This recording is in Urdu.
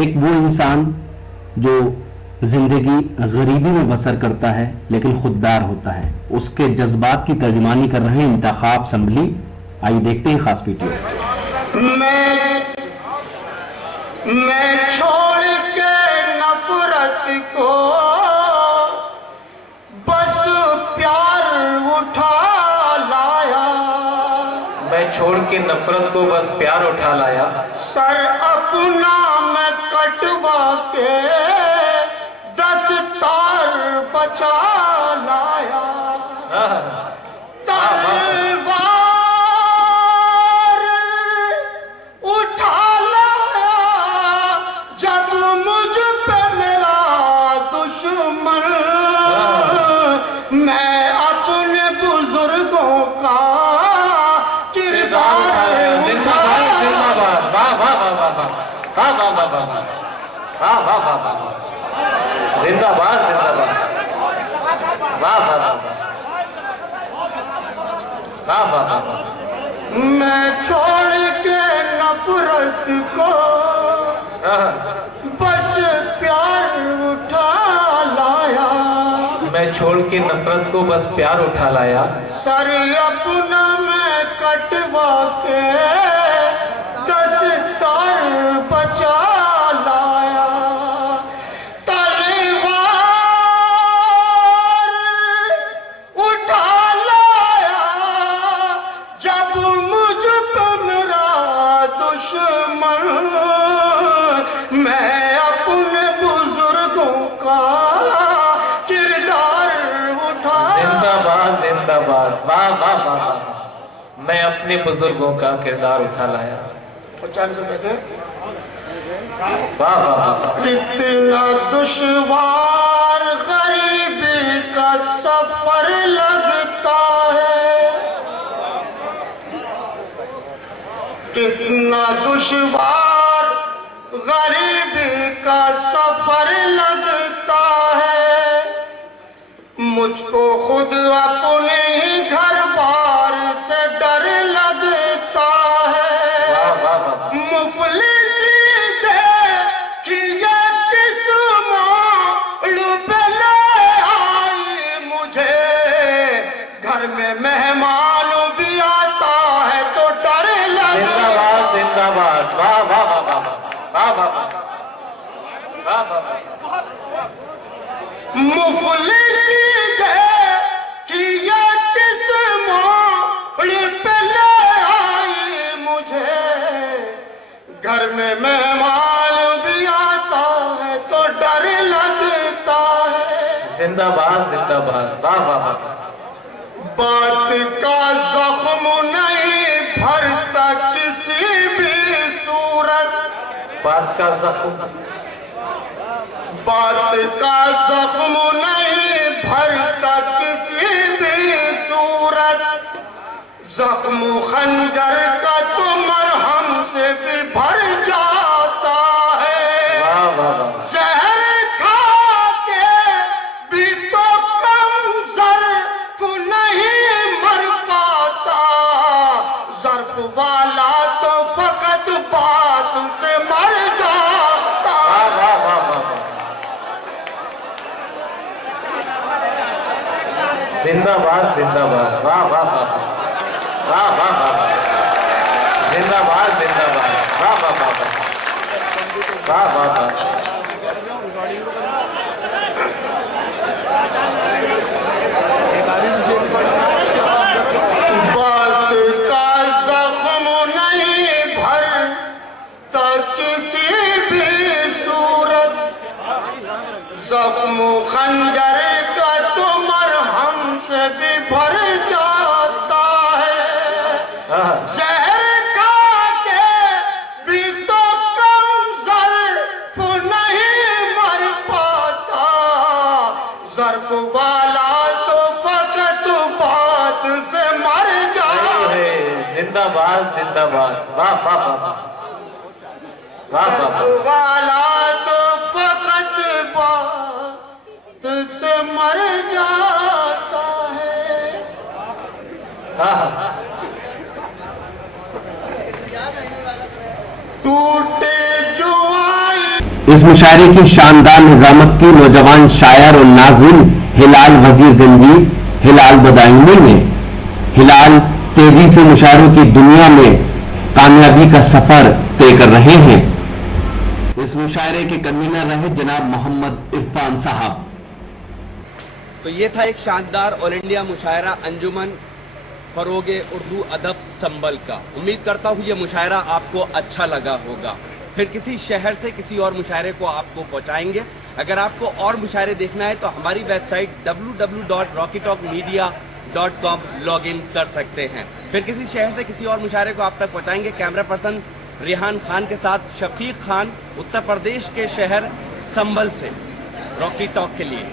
ایک وہ انسان جو زندگی غریبی میں بسر کرتا ہے لیکن خوددار ہوتا ہے، اس کے جذبات کی ترجمانی کر رہے ہیں انتخاب اسمبلی. آئیے دیکھتے ہیں خاص ویڈیو. میں چھوڑ کے نفرت کو بس پیار اٹھا لایا. میں چھوڑ کے نفرت کو بس پیار اٹھا لایا. سر اپنا میں کٹوا کے دستار بچا لایا. زندہ باد زندہ باد. واہ واہ واہ واہ واہ واہ. میں چھوڑ کے نفرت کو بس پیار اٹھا لایا. میں چھوڑ کے نفرت کو بس پیار اٹھا لایا. سر اپنا میں کٹوا کے دستار بچا لایا. میں اپنے بزرگوں کا کردار اٹھا. زندہ باد زندہ باد. واہ واہ واہ واہ. میں اپنے بزرگوں کا کردار اٹھا لایا. واہ واہ واہ. کتنا دشوار غریبی کا سفر لگتا ہے. کتنا دشوار غریبی کا سفر لگتا ہے. مجھ کو خود اپنے ہی گھر بار سے ڈر لگتا ہے. مفلسی دیکھیے کس موڑ پہ لے آئی مجھے. گھر میں مہمان بھی آتا ہے تو ڈر لگتا ہے. زندہ باد. واہ واہ واہ واہ واہ واہ واہ واہ. مفلسی دیکھیے کس موڑ پہ لے آئی مجھے. گھر میں مہمان بھی آتا ہے تو ڈر لگتا ہے. زندہ باد زندہ باد. واہ واہ واہ. بات کا زخم نہیں بھرتا کسی بھی صورت. بات کا زخم. بات کا زخم نہیں بھرتا کسی بھی صورت. زخم خنجر کا تو مرہم سے بھی بھر جاتا ہے. واہ واہ واہ. زہر کھا کے بھی تو کم ظرف نہیں مر پاتا. ظرف والا تو فقط بات سے مر جاتا. واہ واہ واہ واہ. زندہ باد زندہ باد. واہ واہ واہ واہ واہ واہ. زندہ باد زندہ باد. واہ واہ واہ واہ واہ واہ. بات کا زخم نہیں بھرتا کسی بھی صورت. زخم خنجر کا تو مرہم سے بھی بھر جاتا ہے. زہر کھا کے بھی تو کم ظرف نہیں مر پاتا. ظرف والا تو فقط بات سے مر جاتا ہے. زندہ باد زندہ باد. واہ واہ واہ واہ واہ. والا تو فقط بات سے مر جاتا ہے. ٹوٹے جو آئی اس مشاعرے کی شاندار نظامت کی نوجوان شاعر اور ناظم ہلال وزیر گنجی ہلال بدائنی نے ہلال تیزی سے مشاعروں کی دنیا میں کامیابی کا سفر طے کر رہے ہیں. اس مشاعرے کے کنوینر رہے جناب محمد عرفان صاحب. تو یہ تھا ایک شاندار آل انڈیا مشاعرہ انجمن فروغ اردو ادب سنبل کا. امید کرتا ہوں یہ مشاعرہ آپ کو اچھا لگا ہوگا. پھر کسی شہر سے کسی اور مشاعرے کو آپ کو پہنچائیں گے. اگر آپ کو اور مشاعرے دیکھنا ہے تو ہماری web site www.rockytalkmedia.com log in کر سکتے ہیں. پھر کسی شہر سے کسی اور مشاعرے کو آپ تک پہنچائیں گے کیمرہ پرسن ریحان خان کے ساتھ شفیق خان اتر پردیش کے شہر سنبل سے راکی ٹاک کے لیے.